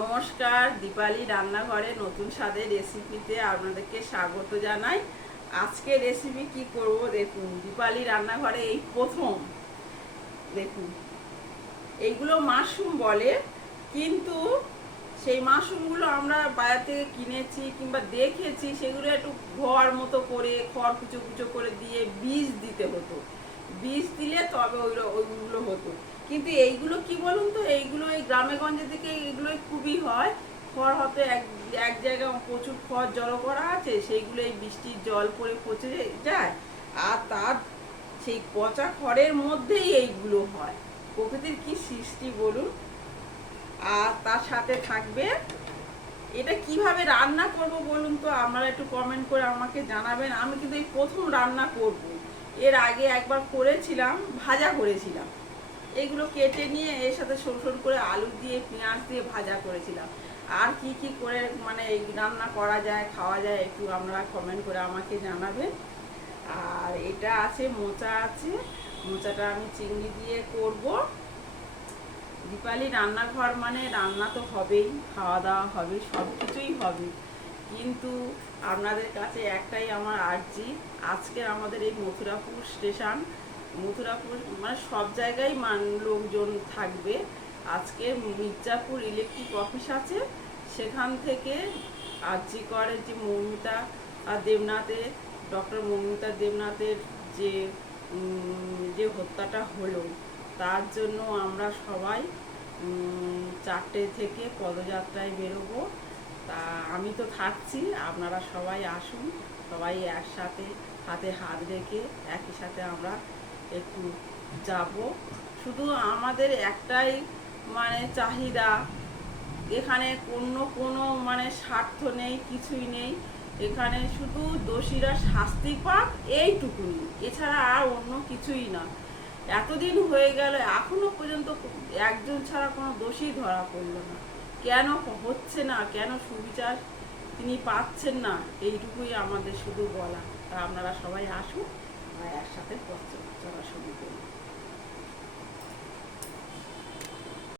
নমস্কার, দীপালি রান্নাঘরে নতুন স্বাদের রেসিপিতে আপনাদেরকে স্বাগত জানাই। আজকে রেসিপি কি করব দেখুন। দীপালি রান্নাঘরে এই প্রথম দেখুন, এইগুলো মাশরুম বলে, কিন্তু সেই মাশরুমগুলো আমরা বাজার থেকে কিনেছি কিংবা দেখেছি, সেগুলো একটু ঘর মতো করে খড় কুচো কুচো করে দিয়ে বীজ দিতে হতো। বীজ দিলে তবে ওইগুলো হতো। কিন্তু এইগুলো কি বলুন তো, এইগুলো এই গ্রামে গঞ্জে থেকে এগুলো খুবই হয়। খড় হতে এক এক জায়গায় প্রচুর খড় জড়ো করা আছে, সেইগুলো এই বৃষ্টির জল পড়ে পচে যায়। আর তার সেই পচা খড়ের মধ্যেই এইগুলো হয়। প্রকৃতির কি সৃষ্টি বলুন। আর তার সাথে থাকবে, এটা কিভাবে রান্না করব বলুন তো, আপনারা একটু কমেন্ট করে আমাকে জানাবেন। আমি কিন্তু এই প্রথম রান্না করব। এর আগে একবার করেছিলাম, ভাজা করেছিলাম। এগুলো কেটে নিয়ে এর সাথে সরু করে আলু দিয়ে পেঁয়াজ দিয়ে ভাজা করেছিলাম। আর কি কি করে মানে এই রান্না করা যায়, খাওয়া যায়, একটু আপনারা কমেন্ট করে আমাকে জানাবেন। আর এটা আছে, মোচা আছে, মোচাটা আমি চিংড়ি দিয়ে করব। দীপালি রান্নাঘর মানে রান্না তো হবেই, খাওয়া দাওয়া হবে, সব কিছুই হবে। কিন্তু আপনাদের কাছে একটাই আমার আর্জি, আজকের আমাদের এই মথুরাপুর স্টেশন, মথুরাপুর মানে সব জায়গায় লোকজন থাকবে। আজকে মির্জাপুর ইলেকট্রিক অফিস আছে, সেখান থেকে আর্জি করে যে মৌমিতা দেবনাথের, ডক্টর মৌমিতা দেবনাথের যে যে হত্যাটা হলো, তার জন্য আমরা সবাই 4টে থেকে পদযাত্রায় বেরোবো। তা আমি তো থাকছি, আপনারা সবাই আসুন, সবাই একসাথে হাতে হাত রেখে একই সাথে আমরা একটু যাব। শুধু আমাদের একটাই মানে চাহিদা, এখানে কোনো মানে স্বার্থ নেই, কিছুই নেই। এখানে শুধু দোষীরা শাস্তি পাক, এইটুকুনি, এছাড়া আর অন্য কিছুই না। এতদিন হয়ে গেল, এখনো পর্যন্ত একজন ছাড়া কোনো দোষী ধরা পড়ল না। কেন হচ্ছে না, কেন সুবিচার তিনি পাচ্ছেন না, এইটুকুই আমাদের শুধু বলা। তা আপনারা সবাই আসুন, একসাথে পথ চলা শুরু করি।